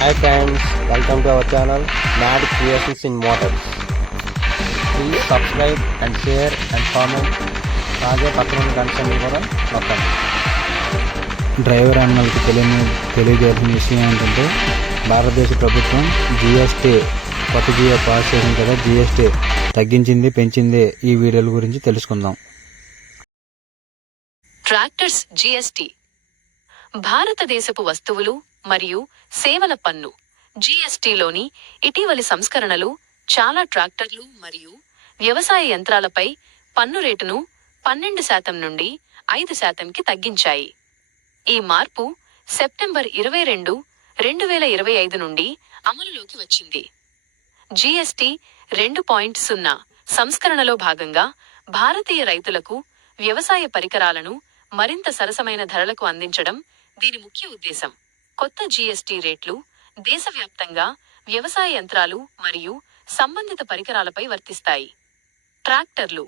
Hi friends, welcome to our channel Mad Creations in Motors. Please subscribe and share and comment. అలాగే పక్కన గంటని కూడా నొక్కండి. Driver అన్నలకు తెలియజేయాల్సిన విషయం ఏంటంటే భారతదేశ ప్రభుత్వం జిఎస్టీ కొత్త జియో పాస్ చేసిన కదా, జిఎస్టీ తగ్గించింది పెంచింది. ఈ వీడియోల గురించి తెలుసుకుందాం. ట్రాక్టర్స్ జిఎస్టీ భారతదేశపు వస్తువులు మరియు సేవల పన్ను జిఎస్టీలోని ఇటీవలి సంస్కరణలు చాలా ట్రాక్టర్లు మరియు వ్యవసాయ యంత్రాలపై పన్ను రేటును 12% నుండి 5%కి తగ్గించాయి. ఈ మార్పు సెప్టెంబర్ 22, 2025 నుండి అమలులోకి వచ్చింది. జిఎస్టీ 2.0 సంస్కరణలో భాగంగా భారతీయ రైతులకు వ్యవసాయ పరికరాలను మరింత సరసమైన ధరలకు అందించడం దీని ముఖ్య ఉద్దేశం. కొత్త జిఎస్టీ రేట్లు దేశవ్యాప్తంగా వ్యవసాయ యంత్రాలు మరియు సంబంధిత పరికరాలపై వర్తిస్తాయి. ట్రాక్టర్లు